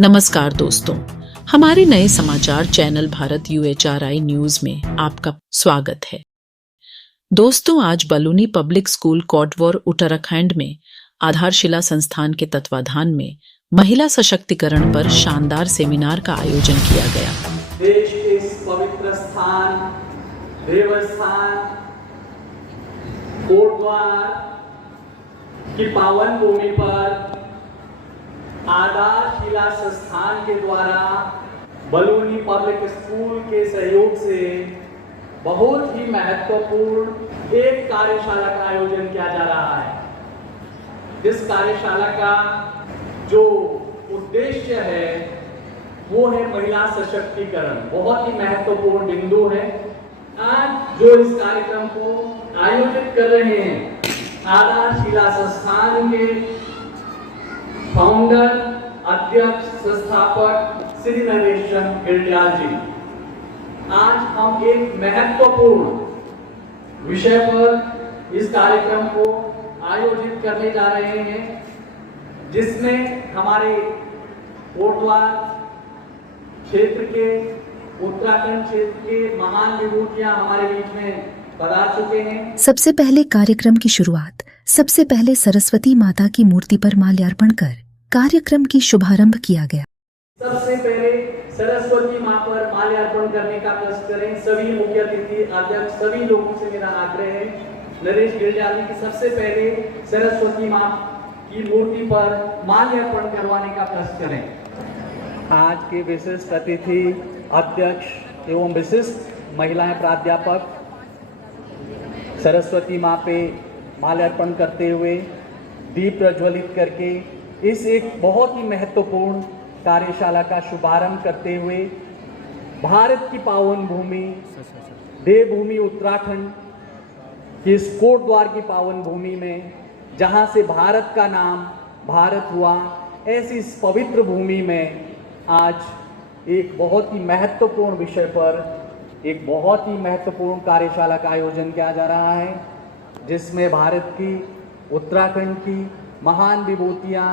नमस्कार दोस्तों, हमारे नए समाचार चैनल भारत UHRI न्यूज में आपका स्वागत है। दोस्तों, आज बलूनी पब्लिक स्कूल कोटवर उत्तराखंड में आधारशिला संस्थान के तत्वाधान में महिला सशक्तिकरण पर शानदार सेमिनार का आयोजन किया गया। देश के इस पवित्र स्थान देवस्थान कोटद्वार की पावन भूमि पर आधारशिला संस्थान के द्वारा बलूनी पब्लिक स्कूल के सहयोग से बहुत ही महत्वपूर्ण एक कार्यशाला का आयोजन किया जा रहा है। इस कार्यशाला का जो उद्देश्य है वो है महिला सशक्तिकरण। बहुत ही महत्वपूर्ण बिंदु है। आज जो इस कार्यक्रम को आयोजित कर रहे हैं आधारशिला संस्थान के फाउंडर अध्यक्ष संस्थापक श्री नरेश गिरजाल जी, आज हम एक महत्वपूर्ण विषय पर इस कार्यक्रम को आयोजित करने जा रहे हैं, जिसमें हमारे कोटद्वार क्षेत्र के उत्तराखंड क्षेत्र के महान विभूतियां हमारे बीच में पधार चुके हैं। सबसे पहले कार्यक्रम की शुरुआत सबसे पहले सरस्वती माता की मूर्ति पर माल्यार्पण कर कार्यक्रम की शुभारंभ किया गया। सबसे पहले सरस्वती मां पर माल्यार्पण करने का कष्ट करें। सभी मुख्य अतिथि अध्यक्ष सभी लोगों से मेरा आग्रह है, नरेश गिरजाल जी की सबसे पहले सरस्वती मां की मूर्ति पर माल्यार्पण करवाने का कष्ट करें। आज के विशिष्ट अतिथि अध्यक्ष एवं विशिष्ट महिलाएं प्राध्यापक सरस्वती मां पे माल्यार्पण करते हुए दीप प्रज्वलित करके इस एक बहुत ही महत्वपूर्ण कार्यशाला का शुभारंभ करते हुए भारत की पावन भूमि देवभूमि उत्तराखंड की इस कोटद्वार की पावन भूमि में, जहां से भारत का नाम भारत हुआ, ऐसी इस पवित्र भूमि में आज एक बहुत ही महत्वपूर्ण विषय पर एक बहुत ही महत्वपूर्ण कार्यशाला का आयोजन किया जा रहा है, जिसमें भारत की उत्तराखंड की महान विभूतियां,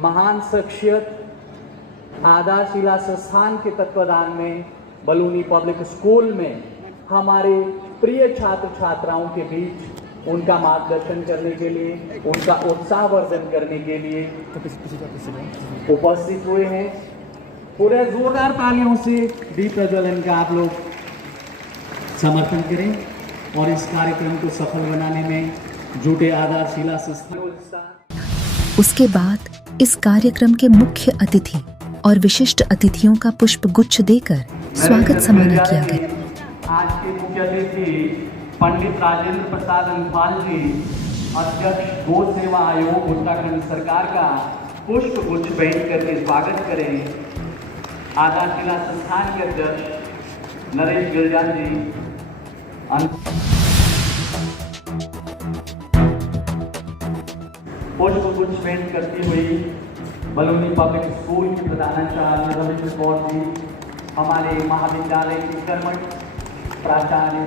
महान शख्सियत आधारशिला संस्थान के तत्वाधान में बलूनी पब्लिक स्कूल में हमारे प्रिय छात्र छात्राओं के बीच उनका मार्गदर्शन करने के लिए, उनका उत्साहवर्धन करने के लिए उपस्थित हुए हैं। पूरे जोरदार तालियों से दीप प्रज्वलन का आप लोग समर्थन करें और इस कार्यक्रम को सफल बनाने में जुटे आधारशिला संस्थान। उसके बाद इस कार्यक्रम के मुख्य अतिथि और विशिष्ट अतिथियों का पुष्प गुच्छ देकर स्वागत समारोह किया गया। आज के मुख्य अतिथि पंडित राजेंद्र प्रसाद अंगपाल जी, अध्यक्ष गो सेवा आयोग उत्तराखंड सरकार का पुष्प गुच्छ भेंट करके स्वागत करें। आधारशिला संस्थान के अध्यक्ष नरेश गिरजाल जी पुष्प गुच्छ भेंट करती हुई बलूनी पब्लिक स्कूल की प्रधानाचार्य रविंद्र कौर जी, हमारे महाविद्यालय के कर्मठ प्राचार्य,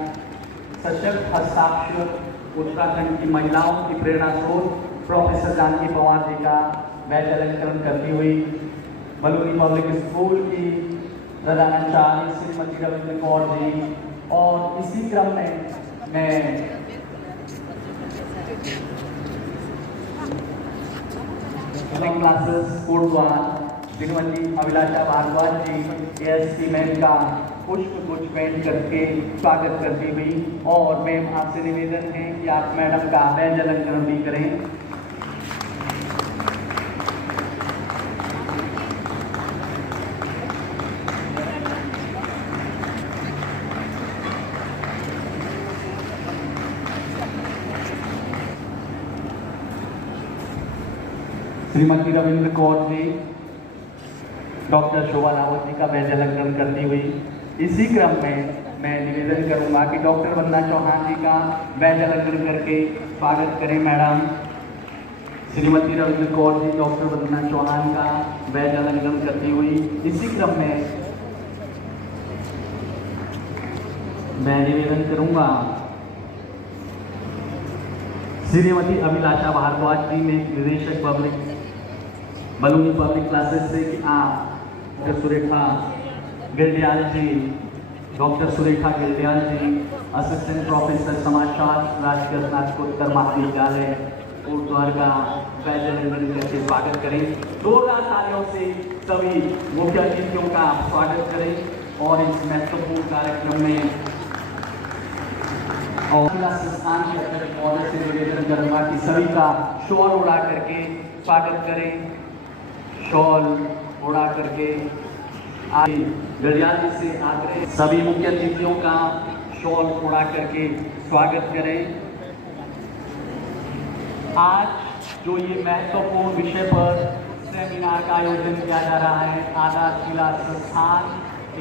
सशक्त हस्ताक्षर उत्तराखंड की महिलाओं की प्रेरणा स्रोत प्रोफेसर जानकी पवार जी का वैज अलंकरण करती हुई बलूनी पब्लिक स्कूल की प्रधानाचार्य श्रीमती रविंद्र कौर जी, और इसी क्रम में मैं क्लासेस कोटद्वार श्रीमती अभिलाषा भारद्वाज जी ASC मैम का पुष्प गुच्छ भेंट करके स्वागत करती हुई, और मैम आपसे निवेदन है कि आप मैडम का वैज अलंकरण भी करें। श्रीमती रविंद्र कौर जी डॉक्टर शोभा रावत जी का वैज अलंकरण करती हुई, इसी क्रम में मैं निवेदन करूंगा कि डॉक्टर वंदना चौहान जी का वैज अलंकरण करके स्वागत करें मैडम। श्रीमती रविंद्र कौर जी डॉक्टर वंदना चौहान का वैज अलंकरण करती हुई, इसी क्रम में मैं निवेदन करूंगा श्रीमती अभिलाषा भारद्वाज जी ने निदेशक बलूनी पब्लिक क्लासेस से डॉक्टर सुरेखा गिल्डियाल जी, असिस्टेंट प्रोफेसर समाजशास्त्र, राजकीय स्नातकोत्तर महाविद्यालय कोटद्वारका, करके स्वागत करें। जोरदार तालियों से सभी मुख्य अतिथियों का स्वागत करें और इस महत्वपूर्ण कार्यक्रम में और संस्थान के अध्यक्ष महोदय से निवेदन करूंगा कि सभी का शॉल उड़ा करके स्वागत करें। शॉल उड़ा करके गढ़ियाल जी से आग्रह सभी मुख्य अतिथियों का शॉल उड़ा करके स्वागत करें। आज जो ये महत्वपूर्ण विषय पर सेमिनार का आयोजन किया जा रहा है, आधारशिला संस्थान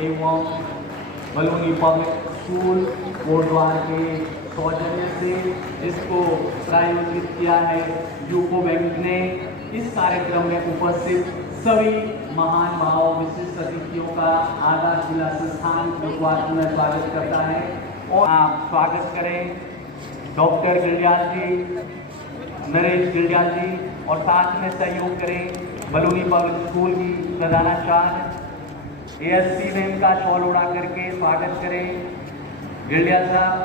एवं बलूनी पब्लिक स्कूल कोटद्वार के सौजन्य से जिसको प्रायोजित किया है यूको बैंक ने, इस कार्यक्रम में उपस्थित सभी महान भाव विशिष्ट अतिथियों का आधारशिला संस्थान कोटद्वार में स्वागत करता है। और आप स्वागत करें डॉक्टर गिल्डियाल जी, नरेश गिल्डियाल जी, और साथ में सहयोग करें बलूनी पब्लिक स्कूल की प्रधानाचार्य ASC ने इनका शॉल उड़ा करके स्वागत करें गिल्डियाल साहब।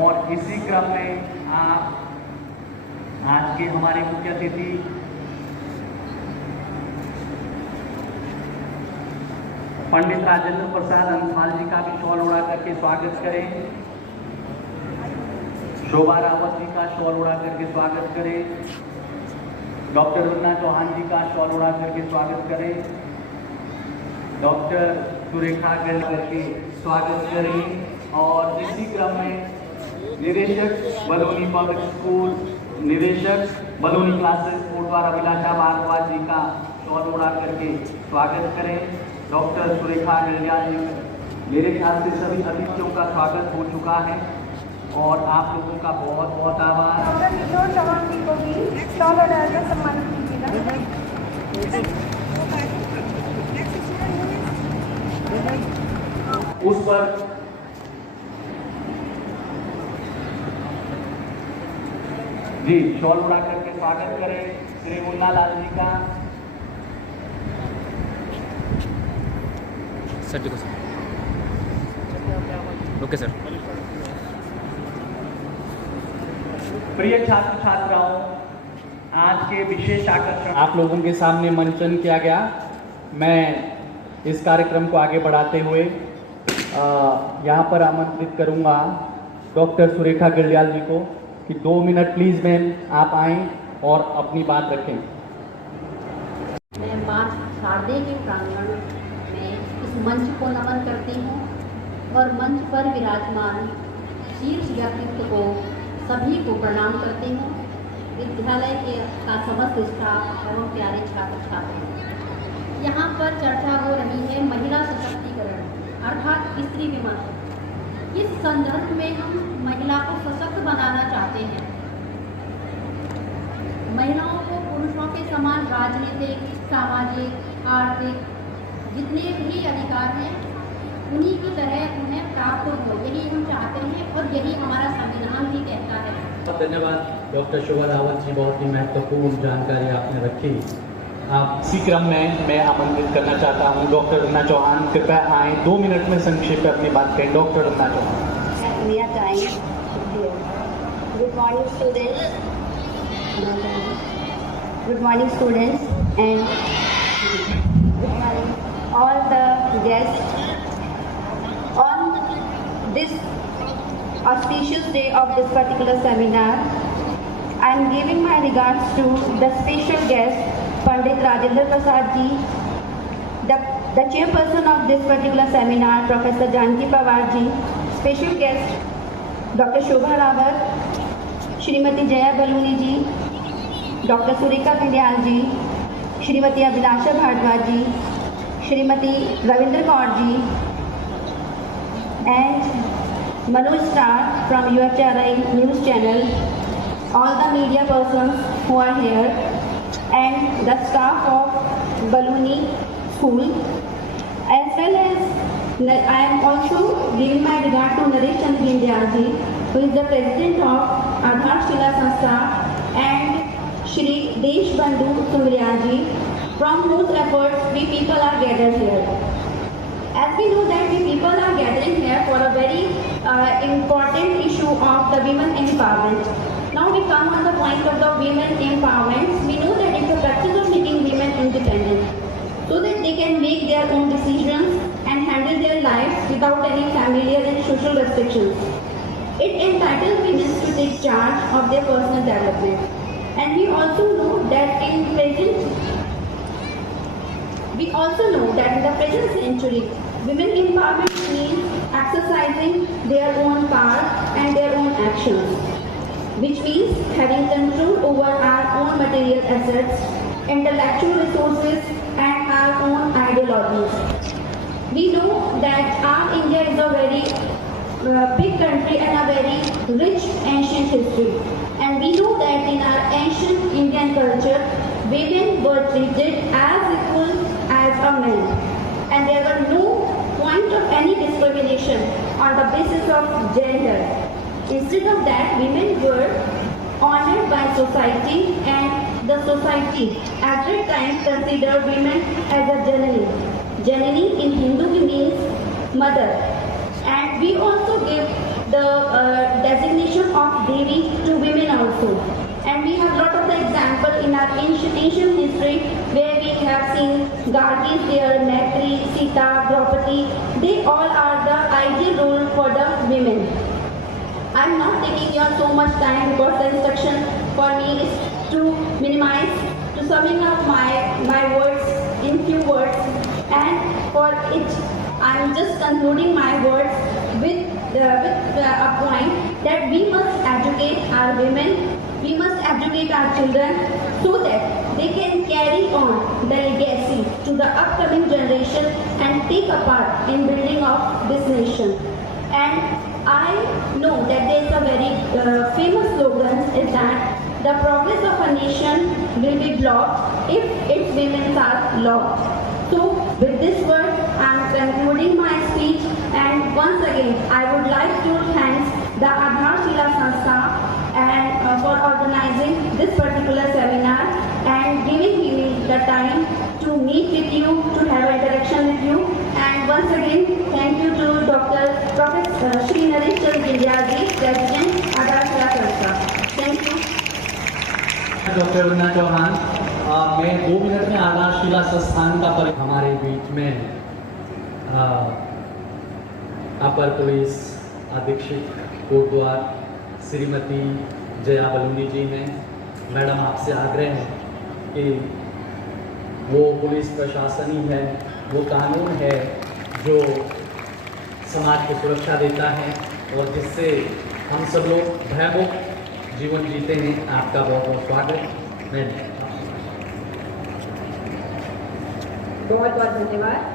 और इसी क्रम में आप आज के हमारे मुख्य अतिथि पंडित राजेंद्र प्रसाद अंथाल जी का भी शॉल उड़ा करके स्वागत करें। शोभा रावत जी का शॉल उड़ा करके स्वागत करें। डॉक्टर वंदना चौहान जी का शॉल उड़ा करके स्वागत करें। डॉक्टर सुरेखा गिल करके स्वागत करें। और इसी क्रम में निदेशक बलूनी पब्लिक स्कूल, निदेशक बलूनी क्लासेस कोटद्वार अभिलाषा भारद्वाज जी का शॉल उड़ा करके स्वागत करें। डॉक्टर सुरेखा गिल्डियाल जी, मेरे ख्याल से सभी अतिथियों का स्वागत हो चुका है और आप लोगों का बहुत बहुत आभार। डॉक्टर किशोर चौहान जी को भी शॉल और डाल कर सम्मानित कीजिएगा। उस पर जी शॉल उड़ा करके स्वागत करें श्री मुन्ना लाल जी का। सर देखो सर, ओके सर। प्रिय छात्र छात्राओं, आज के विशेष आकर्षण आप लोगों के सामने मंचन किया गया। मैं इस कार्यक्रम को आगे बढ़ाते हुए यहाँ पर आमंत्रित करूँगा डॉक्टर सुरेखा गिल्डियाल जी को कि 2 मिनट प्लीज़ मैम आप आएँ और अपनी बात रखें। मैं मां शारदे के प्रांगण में इस मंच को नमन करती हूँ और मंच पर विराजमान शीर्ष व्यक्तित्व को सभी को प्रणाम करती हूँ। विद्यालय का समस्त स्टाफ एवं प्यारे छात्र छात्री, यहाँ पर चर्चा हो रही है महिला सशक्तिकरण अर्थात स्त्री विमर्श। इस संदर्भ में हम महिला को सशक्त बनाना चाहते हैं। महिलाओं को पुरुषों के समान राजनीतिक, सामाजिक, आर्थिक जितने भी अधिकार हैं उन्हीं की तरह उन्हें प्राप्त हो, यही हम चाहते हैं और यही हमारा संविधान भी कहता है। धन्यवाद डॉक्टर शोभा रावत जी, बहुत ही महत्वपूर्ण जानकारी आपने रखी। आप इसी क्रम में मैं आमंत्रित करना चाहता हूँ डॉक्टर वंदना चौहान, कृपया आए 2 मिनट में संक्षेप में अपनी बात करें। Doctor Vandana Chauhan. Good morning students and all the guests. On this auspicious day of this particular seminar, I am giving my regards to the special guest Pandit Rajendra Prasad ji, the chairperson of this particular seminar, Professor Janki Pawar ji, special guest Dr. Shobha Rawat, Shrimati Jaya Baluni ji, Dr. Surekha Gindyal ji, Shrimati Abhilasha Bhardwaj ji, Shrimati Ravindra Kaur ji, and Manoj Star from UHRI News Channel, all the media persons who are here, and the staff of Balooni School, as well as I am also giving my regard to Naresh Chandra Gindyal ji, who is the president of Adharshila Sanstha, and Shri Deshbandhu Sundaryanji, from whose efforts we people are gathered here. As we know that we people are gathering here for a very important issue of the women empowerment. Now we come on the point of the women empowerment. We know that it's a practice of making women independent, so that they can make their own decisions and handle their lives without any familial and social restrictions. It entitles women to take charge of their personal development. And we also know that in the present century, women empowerment means exercising their own power and their own actions, which means having control over our own material assets, intellectual resources, and our own ideologies. We know that our India is a very big country and a very rich ancient history. And we know that in our ancient Indian culture, women were treated as equal as a man. And there were no point of any discrimination on the basis of gender. Instead of that, women were honored by society, and the society at that time considered women as a janani. Janani in Hindu means mother. And we also give the designation of Devi to women also. And we have lot of the example in our ancient history where we have seen Gargis there, Maitri, Sita, Draupadi. They all are the ideal role for the women. I am not taking your so much time because the instruction for me is to minimize, to summing up my words in few words, and for it I am just concluding my words with a point that we must educate our women, we must educate our children so that they can carry on the legacy to the upcoming generation and take a part in building of this nation. And I know that there is a very famous slogan is that the progress of a nation will be blocked if its women are locked. So with this word, I am concluding my speech, and once again I would like to thank the Adharshila Sanstha and for organizing this particular seminar and giving me the time to meet with you, to have interaction with you. And once again, thank you to Professor Shri Naresh Chandra Ji, President Adharshila Sanstha. Thank you. Doctor Vandana Chauhan, मैं 2 minute में आधारशिला संस्थान का पर हमारे बीच में अपर police अधीक्षक कोटद्वार श्रीमती जया बलूनी जी हैं। मैडम, आपसे आग्रह है कि वो पुलिस प्रशासन ही है, वो कानून है जो समाज को सुरक्षा देता है और जिससे हम सब लोग भयमुक्त जीवन जीते हैं। आपका बहुत बहुत स्वागत। मैं बहुत बहुत धन्यवाद।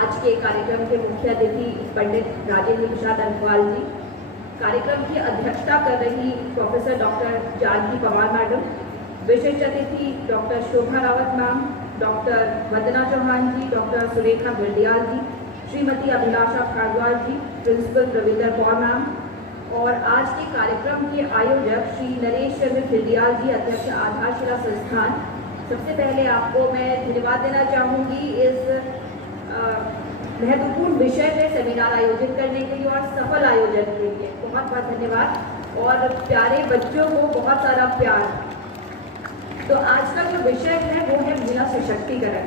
आज के कार्यक्रम के मुख्य अतिथि पंडित राजेंद्र प्रसाद अनफाल जी, कार्यक्रम की अध्यक्षता कर रही professor doctor Janaki Pawar madam, विशिष्ट अतिथि doctor Shobha Rawat ma'am, doctor Vandana Chauhan ji, doctor Surekha Birdiyal ji, Shrimati Abhilasha Bhardwaj ji, principal Ravinder Kaur ma'am, और आज के कार्यक्रम के आयोजक श्री नरेश चंद्र फिरदियाल जी, अध्यक्ष आधारशिला संस्थान। सबसे पहले आपको मैं धन्यवाद देना चाहूँगी इस महत्वपूर्ण विषय में सेमिनार आयोजित करने के लिए और सफल आयोजन के लिए बहुत बहुत धन्यवाद, और प्यारे बच्चों को बहुत सारा प्यार। तो आज का जो विषय है वो है महिला सशक्तिकरण।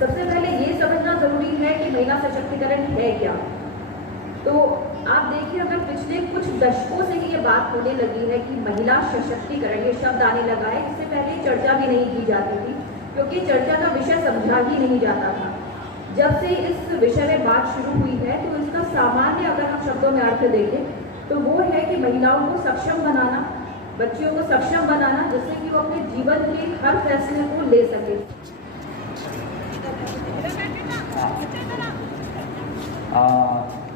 सबसे पहले ये समझना जरूरी है कि महिला सशक्तिकरण है क्या। तो आप देखिए, अगर पिछले कुछ दशकों से ये बात होने लगी है कि महिला सशक्तिकरण ये शब्द आने लगा है, इससे पहले चर्चा भी नहीं की जाती थी क्योंकि चर्चा का विषय समझा ही नहीं जाता था। जब से इस विषय में बात शुरू हुई है तो इसका सामान्य अगर हम शब्दों में अर्थ देखें तो वो है कि महिलाओं को सक्षम बनाना, बच्चियों को सक्षम बनाना, जिससे कि वो अपने जीवन के हर फैसले को ले सके।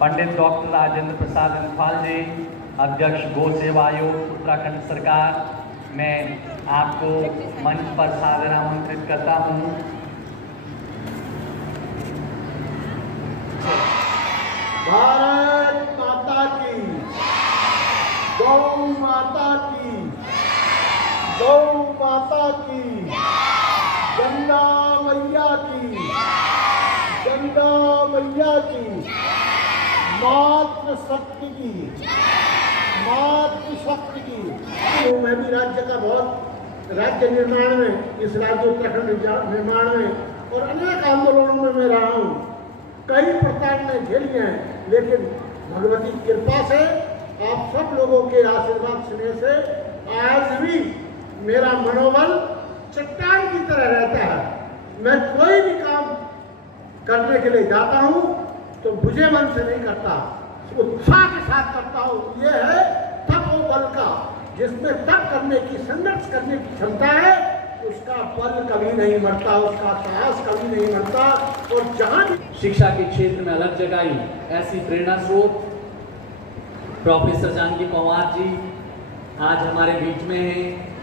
पंडित डॉक्टर राजेंद्र प्रसाद अनफाल जी, अध्यक्ष गो सेवा आयोग उत्तराखंड सरकार, मैं आपको मंच पर सादर आमंत्रित करता हूँ। भारत माता की, गौ माता की, गौ माता की, गंगा मैया की, गंगा मैया की, मातृ शक्ति की, मातृ शक्ति की। तो मैं भी राज्य का बहुत राज्य निर्माण में, इस राज्य उत्तराखंड निर्माण में और अनेक आंदोलनों में मैं रहा हूँ, कई प्रकार में झेली हैं, लेकिन भगवती की कृपा से, आप सब लोगों के आशीर्वाद स्नेह से आज भी मेरा मनोबल चट्टान की तरह रहता है। मैं कोई भी काम करने के लिए जाता हूँ तो बुझे मन से नहीं करता, उत्साह के साथ करता हूँ। ये है तपोबल का, जिसमें तप करने की, संघर्ष करने की क्षमता है, उसका बल कभी नहीं मरता, उसका साहस कभी नहीं मरता। और जहाँ शिक्षा के क्षेत्र में अलग जगाई ऐसी प्रेरणा स्रोत प्रोफेसर जानकी पंवार जी आज हमारे बीच में हैं।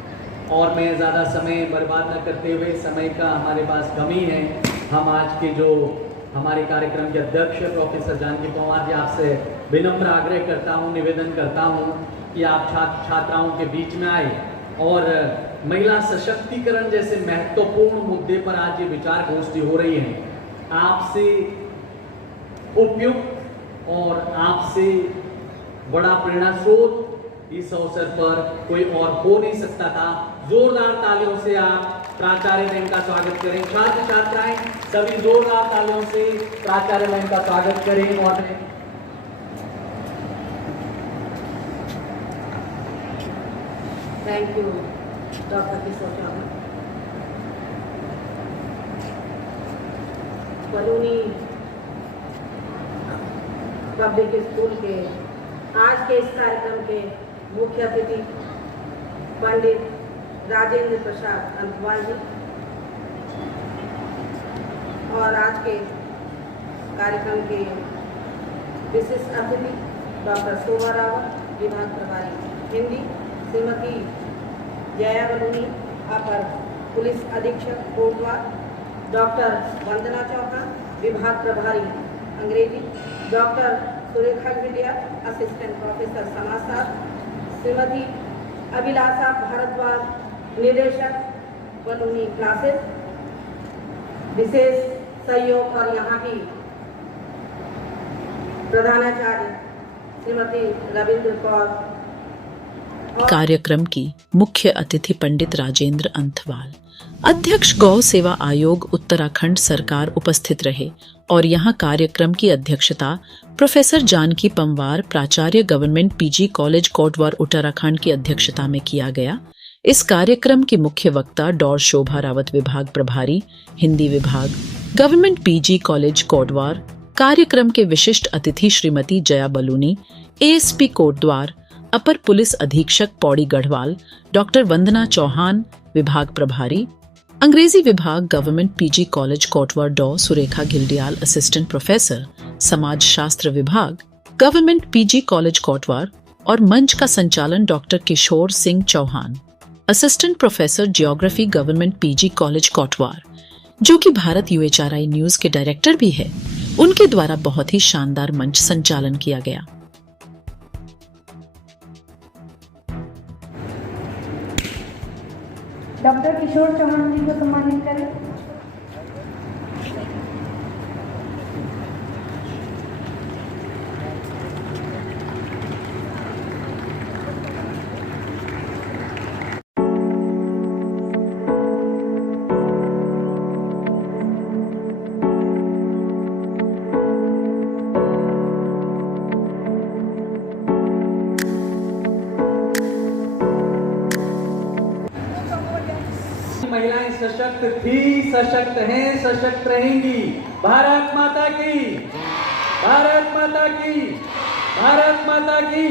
और मैं ज़्यादा समय बर्बाद न करते हुए, समय का हमारे पास कमी है, हम आज के जो हमारे कार्यक्रम के अध्यक्ष प्रोफेसर जानकी पंवार जी, आपसे विनम्र आग्रह करता हूँ, निवेदन करता हूँ कि आप छात्राओं के बीच में आए और महिला सशक्तिकरण जैसे महत्वपूर्ण मुद्दे पर आज ये विचार गोष्ठी हो रही है, आपसे उपयुक्त और आपसे बड़ा प्रेरणा स्रोत इस अवसर पर कोई और हो नहीं सकता था। जोरदार तालियों से आप प्राचार्य मैम का स्वागत करें। छात्र छात्राएं सभी जोरदार तालियों से प्राचार्य मैम का स्वागत करें। और thank you doctor Kishore Chauhan. Baluni public school के आज के इस कार्यक्रम के मुख्य अतिथि पंडित राजेंद्र प्रसाद अंथवाल जी और आज के कार्यक्रम के विशिष्ट अतिथि डॉक्टर शोभा रावत, विभाग प्रभारी हिंदी, श्रीमती जया बलूनी, अपर पुलिस अधीक्षक कोटद्वार, डॉक्टर वंदना चौहान, विभाग प्रभारी अंग्रेजी, डॉक्टर सुरेखा भिंडिया, असिस्टेंट प्रोफेसर समाजशास्त्र, श्रीमती अभिलाषा भारद्वाज, निदेशक बलूनी क्लासेस, विशेष सहयोग और यहाँ की प्रधानाचार्य श्रीमती रविंद्र कौर। कार्यक्रम की मुख्य अतिथि पंडित राजेंद्र अंथवाल, अध्यक्ष गौ सेवा आयोग उत्तराखंड सरकार उपस्थित रहे और यहाँ कार्यक्रम की अध्यक्षता प्रोफेसर जानकी पंवार, प्राचार्य government PG college Kotdwar Uttarakhand की अध्यक्षता में किया गया। इस कार्यक्रम की मुख्य वक्ता डॉ शोभा रावत, विभाग प्रभारी हिंदी विभाग, गवर्नमेंट पीजी कॉलेज कोटद्वार। कार्यक्रम के विशिष्ट अतिथि श्रीमती जया बलूनी, एएसपी कोटद्वार, अपर पुलिस अधीक्षक पौड़ी गढ़वाल, डॉक्टर वंदना चौहान, विभाग प्रभारी अंग्रेजी विभाग, गवर्नमेंट पीजी कॉलेज कोटद्वार, डॉ सुरेखा भिंडियाल, असिस्टेंट प्रोफेसर समाज शास्त्र विभाग, गवर्नमेंट पीजी कॉलेज कोटद्वार। और मंच का संचालन doctor Kishore Singh Chauhan, assistant professor geography, government PG college Kotdwar, जो कि भारत UHRI न्यूज के डायरेक्टर भी है, उनके द्वारा बहुत ही शानदार मंच संचालन किया गया। डॉक्टर किशोर चौहान जी को सम्मानित करें। महिलाएं सशक्त थी, सशक्त हैं, सशक्त रहेंगी। भारत माता की, भारत माता की, भारत माता की।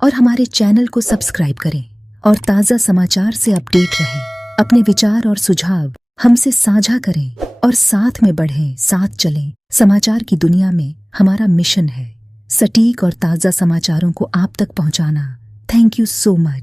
और हमारे चैनल को सब्सक्राइब करें और ताज़ा समाचार से अपडेट रहें। अपने विचार और सुझाव हमसे साझा करें और साथ में बढ़ें, साथ चलें। समाचार की दुनिया में हमारा मिशन है सटीक और ताज़ा समाचारों को आप तक पहुंचाना। Thank you so much.